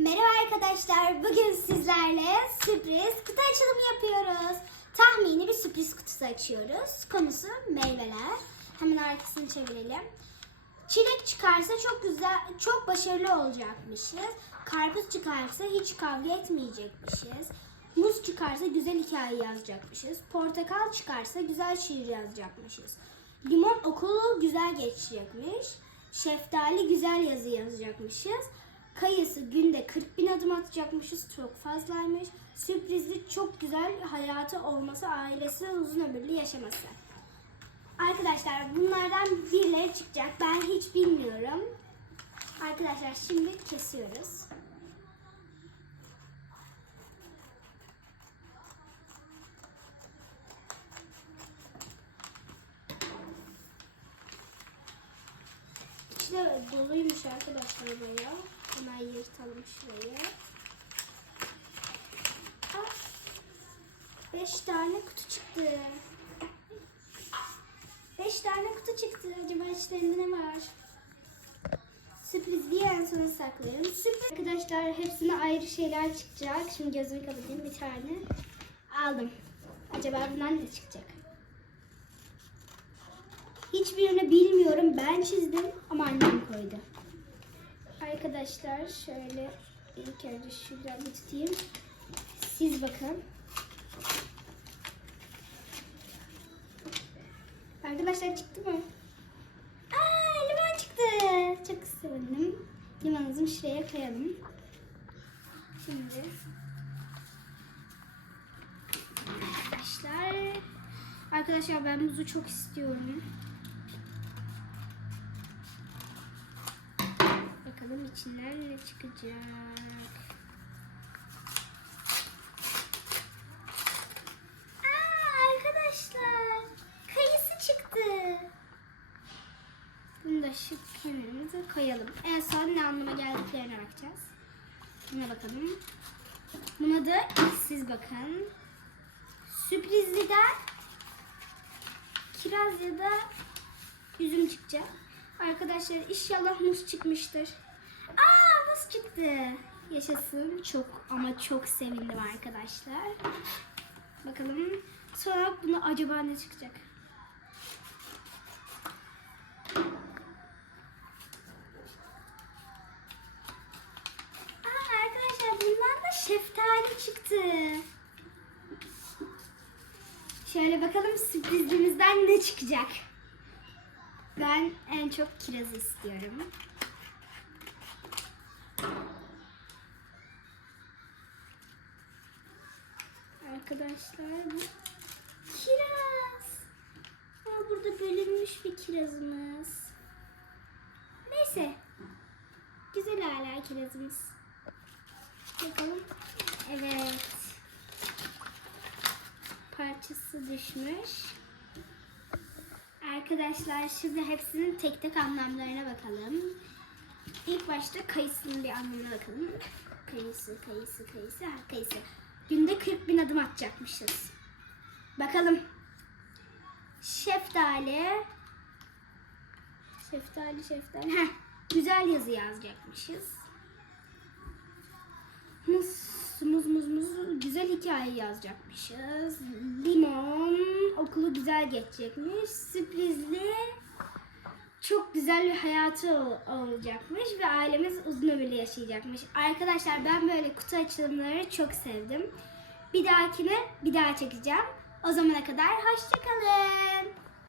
Merhaba arkadaşlar. Bugün sizlerle sürpriz kutu açılımı yapıyoruz. Tahmini bir sürpriz kutusu açıyoruz. Konusu meyveler. Hemen arkasını çevirelim. Çilek çıkarsa çok güzel, çok başarılı olacakmışız. Karpuz çıkarsa hiç kavga etmeyecekmişiz. Muz çıkarsa güzel hikaye yazacakmışız. Portakal çıkarsa güzel şiir yazacakmışız. Limon okulu güzel geçecekmiş. Şeftali güzel yazı yazacakmışız. Kayısı günde 40 bin adım atacakmışız. Çok fazlaymış. Sürprizli çok güzel hayatı olması, ailesi uzun ömürlü yaşaması. Arkadaşlar bunlardan birileri çıkacak. Ben hiç bilmiyorum. Arkadaşlar şimdi kesiyoruz. İçine doluymuş arkadaşlar bayağı. Hemen yırtalım şurayı. Ah, Beş tane kutu çıktı. Beş tane kutu çıktı. Acaba içlerinde ne var? Sürpriz diye en sona saklayalım. Sürpriz. Arkadaşlar hepsine ayrı şeyler çıkacak. Şimdi gözümü kapatayım bir tane. Aldım. Acaba bundan ne çıkacak? Hiçbirini bilmiyorum. Ben çizdim ama annem koydu. Arkadaşlar şöyle ilk önce şuradan bir tutayım. Siz bakın. Arkadaşlar çıktı mı? Aa limon çıktı. Çok sevindim. Limonumuzu şuraya koyalım. Şimdi arkadaşlar arkadaşlar ben muzu çok istiyorum. Bakalım içinden ne çıkacak. Aa arkadaşlar kayısı çıktı. Bunu da şu kenarımıza koyalım. En son ne anlama geldiklerine bakacağız. Buna bakalım. Buna da siz bakın. Sürprizliden kiraz ya da üzüm çıkacak. Arkadaşlar inşallah muz çıkmıştır. Muz çıktı. Yaşasın. Çok ama çok sevindim arkadaşlar. Bakalım. Sonra buna acaba ne çıkacak? Aa, arkadaşlar bundan da şeftali çıktı. Şöyle bakalım sürprizimizden ne çıkacak. Ben en çok kiraz istiyorum. Arkadaşlar bu kiraz. Aa, burada bölünmüş bir kirazımız. Neyse. Güzel hala kirazımız. Bakalım. Evet. Parçası düşmüş. Arkadaşlar şimdi hepsinin tek tek anlamlarına bakalım. İlk başta kayısının bir anlamına bakalım. Kayısı, kayısı, kayısı, kayısı. Günde 40 bin adım atacakmışız. Bakalım. Şeftali. Şeftali, şeftali. Heh, güzel yazı yazacakmışız. Muz, muz, muz, muz. Güzel hikaye yazacakmışız. Limon okulu güzel geçecekmiş. Sürprizli çok güzel bir hayatı ol- olacakmış ve ailemiz uzun ömürlü yaşayacakmış. Arkadaşlar ben böyle kutu açılımları çok sevdim. Bir dahakine bir daha çekeceğim. O zamana kadar hoşçakalın.